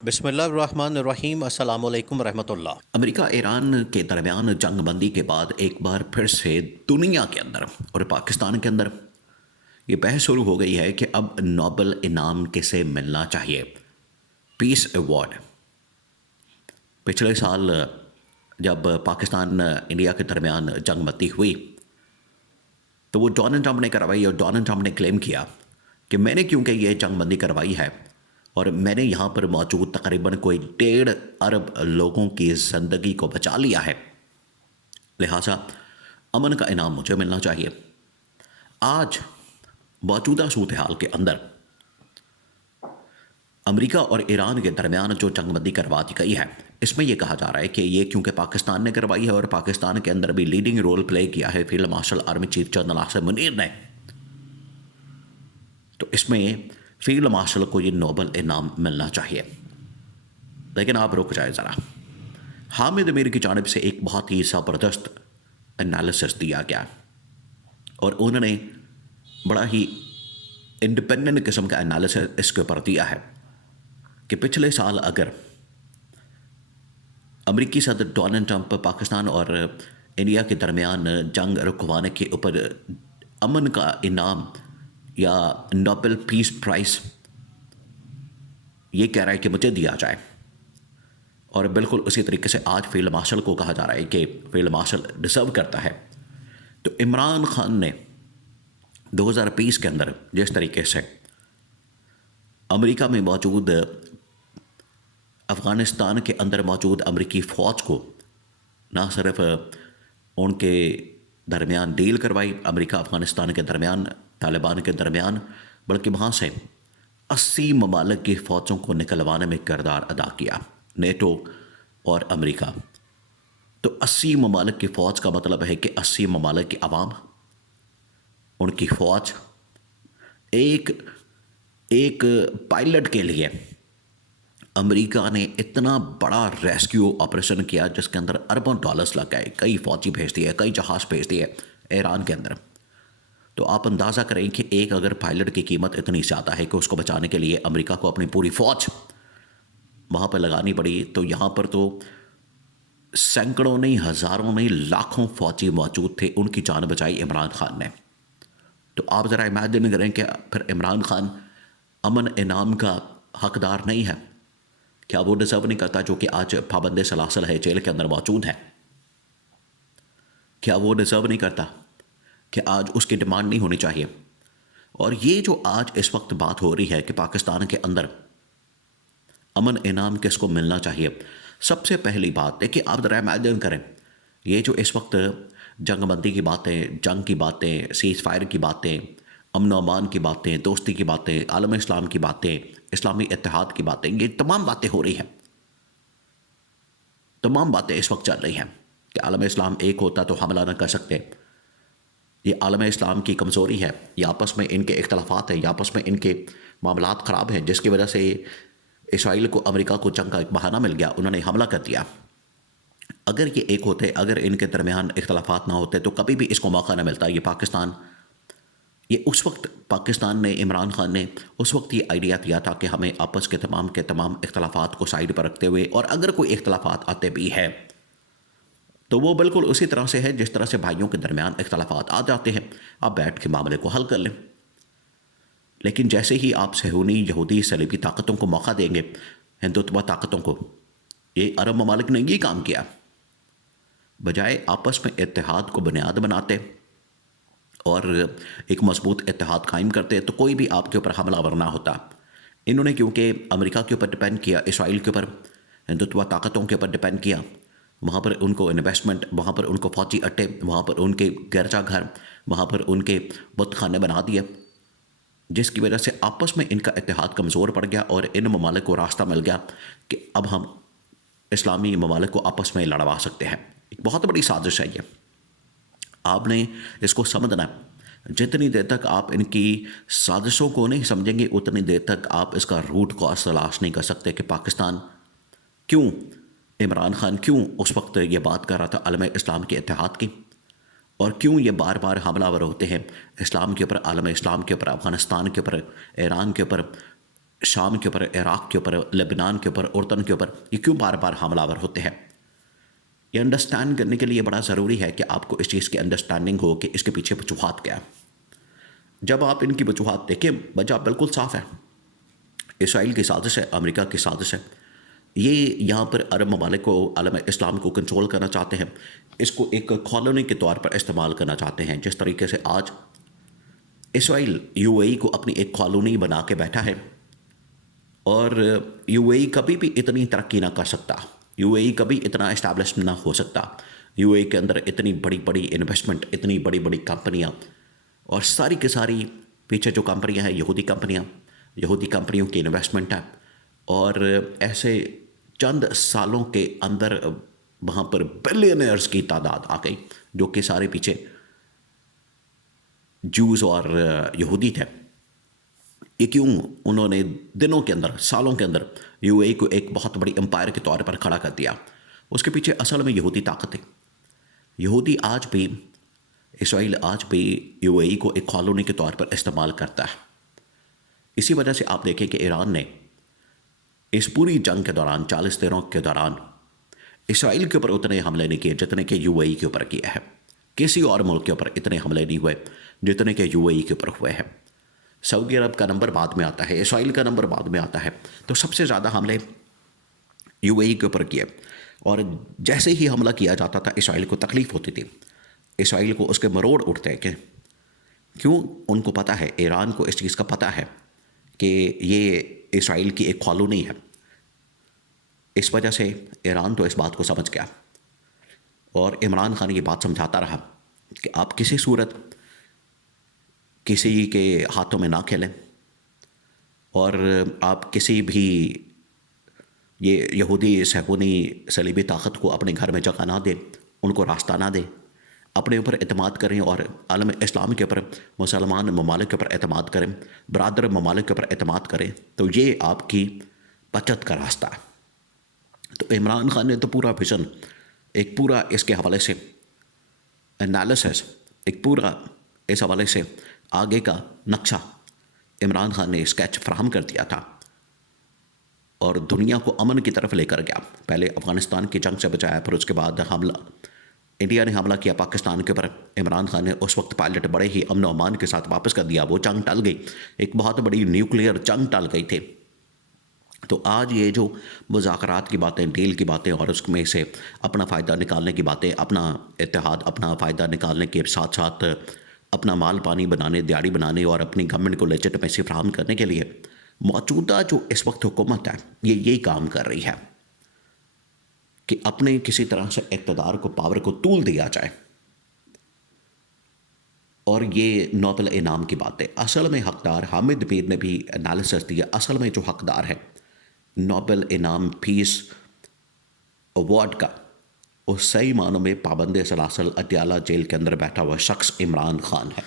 بسم اللہ الرحمن الرحیم۔ السلام علیکم ورحمۃ اللہ۔ امریکہ ایران کے درمیان جنگ بندی کے بعد ایک بار پھر سے دنیا کے اندر اور پاکستان کے اندر یہ بحث شروع ہو گئی ہے کہ اب نوبل انعام کسے ملنا چاہیے، پیس ایوارڈ۔ پچھلے سال جب پاکستان انڈیا کے درمیان جنگ بندی ہوئی تو وہ ڈونلڈ ٹرمپ نے کروائی، اور ڈونلڈ ٹرمپ نے کلیم کیا کہ میں نے کیونکہ یہ جنگ بندی کروائی ہے اور میں نے یہاں پر موجود تقریباً کوئی 1.5 ارب لوگوں کی زندگی کو بچا لیا ہے، لہٰذا امن کا انعام مجھے ملنا چاہیے۔ آج موجودہ صورتحال کے اندر امریکہ اور ایران کے درمیان جو جنگ بندی کروا دی گئی ہے، اس میں یہ کہا جا رہا ہے کہ یہ کیونکہ پاکستان نے کروائی ہے اور پاکستان کے اندر بھی لیڈنگ رول پلے کیا ہے field marshal army chief general Asif Munir نے، تو اس میں فیلڈ مارشل کو یہ نوبل انعام ملنا چاہیے۔ لیکن آپ رک جائے ذرا، حامد امیر کی جانب سے ایک بہت ہی زبردست انالیسس دیا گیا اور انہوں نے بڑا ہی انڈیپینڈنٹ قسم کا انالیسس اس کے اوپر دیا ہے کہ پچھلے سال اگر امریکی صدر ڈونلڈ ٹرمپ پاکستان اور انڈیا کے درمیان جنگ رکوانے کے اوپر امن کا انعام یا نوبل پیس پرائز یہ کہہ رہا ہے کہ مجھے دیا جائے، اور بالکل اسی طریقے سے آج فیلڈ مارشل کو کہا جا رہا ہے کہ فیلڈ مارشل ڈیزرو کرتا ہے، تو عمران خان نے 2020 کے اندر جس طریقے سے امریکہ میں موجود افغانستان کے اندر موجود امریکی فوج کو نہ صرف ان کے درمیان ڈیل کروائی، امریکہ افغانستان کے درمیان طالبان کے درمیان، بلکہ وہاں سے 80 ممالک کی فوجوں کو نکلوانے میں کردار ادا کیا، نیٹو اور امریکہ۔ تو 80 ممالک کی فوج کا مطلب ہے کہ 80 ممالک کی عوام، ان کی فوج، ایک پائلٹ کے لیے امریکہ نے اتنا بڑا ریسکیو آپریشن کیا جس کے اندر اربوں ڈالرز لگ گئے، کئی فوجی بھیج دیے، کئی جہاز بھیج دیے ایران کے اندر۔ تو آپ اندازہ کریں کہ ایک اگر پائلٹ کی قیمت اتنی زیادہ ہے کہ اس کو بچانے کے لیے امریکہ کو اپنی پوری فوج وہاں پہ لگانی پڑی، تو یہاں پر تو سینکڑوں نہیں، ہزاروں نہیں، لاکھوں فوجی موجود تھے، ان کی جان بچائی عمران خان نے۔ تو آپ ذرا امیجن کریں کہ پھر عمران خان امن انعام کا حقدار نہیں ہے؟ کیا وہ ڈیزرو نہیں کرتا جو کہ آج پابند سلاسل ہے، جیل کے اندر موجود ہے؟ کیا وہ ڈیزرو نہیں کرتا کہ آج اس کی ڈیمانڈ نہیں ہونی چاہیے؟ اور یہ جو آج اس وقت بات ہو رہی ہے کہ پاکستان کے اندر امن انعام کس کو ملنا چاہیے، سب سے پہلی بات ہے کہ آپ ذرا امیجن کریں، یہ جو اس وقت جنگ بندی کی باتیں، جنگ کی باتیں، سیز فائر کی باتیں، امن و امان کی باتیں، دوستی کی باتیں، عالم اسلام کی باتیں، اسلامی اتحاد کی باتیں، یہ تمام باتیں ہو رہی ہیں، تمام باتیں اس وقت چل رہی ہیں کہ عالم اسلام ایک ہوتا تو حملہ نہ کر سکتے۔ یہ عالم اسلام کی کمزوری ہے، یا آپس میں ان کے اختلافات ہیں، یا آپس میں ان کے معاملات خراب ہیں، جس کی وجہ سے اسرائیل کو، امریکہ کو جنگ کا ایک بہانہ مل گیا، انہوں نے حملہ کر دیا۔ اگر یہ ایک ہوتے، اگر ان کے درمیان اختلافات نہ ہوتے تو کبھی بھی اس کو موقع نہ ملتا۔ یہ اس وقت پاکستان نے، عمران خان نے اس وقت یہ آئیڈیا دیا تھا کہ ہمیں آپس کے تمام اختلافات کو سائڈ پر رکھتے ہوئے، اور اگر کوئی اختلافات آتے بھی ہیں تو وہ بالکل اسی طرح سے ہے جس طرح سے بھائیوں کے درمیان اختلافات آ جاتے ہیں، آپ بیٹھ کے معاملے کو حل کر لیں۔ لیکن جیسے ہی آپ صہیونی، یہودی، صلیبی طاقتوں کو موقع دیں گے، ہندوتوا طاقتوں کو، یہ عرب ممالک نے یہ کام کیا، بجائے آپس میں اتحاد کو بنیاد بناتے اور ایک مضبوط اتحاد قائم کرتے تو کوئی بھی آپ کے اوپر حملہ آور نہ ہوتا۔ انہوں نے کیونکہ امریکہ کے اوپر ڈیپینڈ کیا، اسرائیل کے اوپر، ہندوتوا طاقتوں کے اوپر ڈیپینڈ کیا، وہاں پر ان کو انویسٹمنٹ، وہاں پر ان کو فوجی اڈے، وہاں پر ان کے گرجا گھر، وہاں پر ان کے بت خانے بنا دیے، جس کی وجہ سے آپس میں ان کا اتحاد کمزور پڑ گیا اور ان ممالک کو راستہ مل گیا کہ اب ہم اسلامی ممالک کو آپس میں لڑوا سکتے ہیں۔ ایک بہت بڑی سازش ہے یہ، آپ نے اس کو سمجھنا ہے۔ جتنی دیر تک آپ ان کی سازشوں کو نہیں سمجھیں گے، اتنی دیر تک آپ اس کا روٹ کاز تلاش نہیں کر سکتے کہ پاکستان کیوں، عمران خان کیوں اس وقت یہ بات کر رہا تھا عالم اسلام کے اتحاد کی، اور کیوں یہ بار بار حملہ ور ہوتے ہیں اسلام کے اوپر، عالم اسلام کے اوپر، افغانستان کے اوپر، ایران کے اوپر، شام کے اوپر، عراق کے اوپر، لبنان کے اوپر، اردن کے اوپر، یہ کیوں بار بار حملہ آور ہوتے ہیں؟ یہ انڈرسٹینڈ کرنے کے لیے بڑا ضروری ہے کہ آپ کو اس چیز کی انڈرسٹینڈنگ ہو کہ اس کے پیچھے وجوہات کیا ہے۔ جب آپ ان کی وجوہات دیکھیں، وجہ بالکل صاف ہے، اسرائیل کی سازش ہے، امریکہ کی سازش ہے۔ یہ یہاں پر عرب ممالک کو، عالم اسلام کو کنٹرول کرنا چاہتے ہیں، اس کو ایک کالونی کے طور پر استعمال کرنا چاہتے ہیں۔ جس طریقے سے آج اسرائیل یو اے ای کو اپنی ایک کالونی بنا کے بیٹھا ہے، اور یو اے ای کبھی بھی اتنی ترقی نہ کر سکتا، یو اے ای کبھی اتنا اسٹیبلش نہ ہو سکتا۔ یو اے ای کے اندر اتنی بڑی بڑی انویسٹمنٹ، اتنی بڑی بڑی کمپنیاں، اور ساری کی ساری پیچھے جو کمپنیاں ہیں یہودی کمپنیوں کی انویسٹمنٹ ہے، اور ایسے چند سالوں کے اندر وہاں پر بلینئرز کی تعداد آ گئی جو کہ سارے پیچھے جوز اور یہودی تھے۔ یہ کیوں انہوں نے دنوں کے اندر، سالوں کے اندر یو اے ای کو ایک بہت بڑی امپائر کے طور پر کھڑا کر دیا؟ اس کے پیچھے اصل میں یہودی طاقت ہے۔ یہودی آج بھی، اسرائیل آج بھی یو اے ای کو ایک کالونی کے طور پر استعمال کرتا ہے۔ اسی وجہ سے آپ دیکھیں کہ ایران نے اس پوری جنگ کے دوران، 40 دنوں کے دوران، اسرائیل کے اوپر اتنے حملے نہیں کیے جتنے کہ یو اے ای کے اوپر کیا ہے۔ کسی اور ملک کے اوپر اتنے حملے نہیں ہوئے جتنے کہ یو اے ای کے اوپر ہوئے ہیں۔ سعودی عرب کا نمبر بعد میں آتا ہے، اسرائیل کا نمبر بعد میں آتا ہے، تو سب سے زیادہ حملے یو اے ای کے اوپر کیے، اور جیسے ہی حملہ کیا جاتا تھا اسرائیل کو تکلیف ہوتی تھی، اسرائیل کو اس کے مروڑ اٹھتے کہ کیوں؟ ان کو پتہ ہے، ایران کو اس چیز کا پتہ ہے کہ یہ اسرائیل کی ایک کالونی ہے۔ اس وجہ سے ایران تو اس بات کو سمجھ گیا، اور عمران خان یہ بات سمجھاتا رہا کہ آپ کسی صورت کسی کے ہاتھوں میں نہ کھیلیں، اور آپ کسی بھی یہ یہودی صہیونی صلیبی طاقت کو اپنے گھر میں جگہ نہ دیں، ان کو راستہ نہ دیں، اپنے اوپر اعتماد کریں، اور عالم اسلام کے اوپر، مسلمان ممالک کے اوپر اعتماد کریں، برادر ممالک کے اوپر اعتماد کریں، تو یہ آپ کی بچت کا راستہ ہے۔ تو عمران خان نے تو پورا ویژن، ایک پورا اس کے حوالے سے انالیسس، ایک پورا اس حوالے سے آگے کا نقشہ عمران خان نے اسکیچ فراہم کر دیا تھا، اور دنیا کو امن کی طرف لے کر گیا۔ پہلے افغانستان کی جنگ سے بچایا، پھر اس کے بعد انڈیا نے حملہ کیا پاکستان کے اوپر، عمران خان نے اس وقت پائلٹ بڑے ہی امن و امان کے ساتھ واپس کر دیا، وہ جنگ ٹل گئی، ایک بہت بڑی نیوکلیئر جنگ ٹل گئی تھی۔ تو آج یہ جو مذاکرات کی باتیں، ڈیل کی باتیں، اور اس میں سے اپنا فائدہ نکالنے کی باتیں، اپنا اتحاد، اپنا فائدہ نکالنے کے ساتھ ساتھ اپنا مال پانی بنانے، دیاڑی بنانے، اور اپنی گورنمنٹ کو لیجٹمیسی فراہم کرنے کے لیے موجودہ جو اس وقت حکومت ہے یہ یہی کام کر رہی ہے کہ اپنے کسی طرح سے اقتدار کو، پاور کو طول دیا جائے، اور یہ نوبل انعام کی بات ہے۔ اصل میں حقدار، حامد میر نے بھی انالیسس دیا، اصل میں جو حقدار ہے نوبل انعام پیس ایوارڈ کا، وہ صحیح معنوں میں پابند سلاسل اڈیالہ جیل کے اندر بیٹھا ہوا شخص عمران خان ہے۔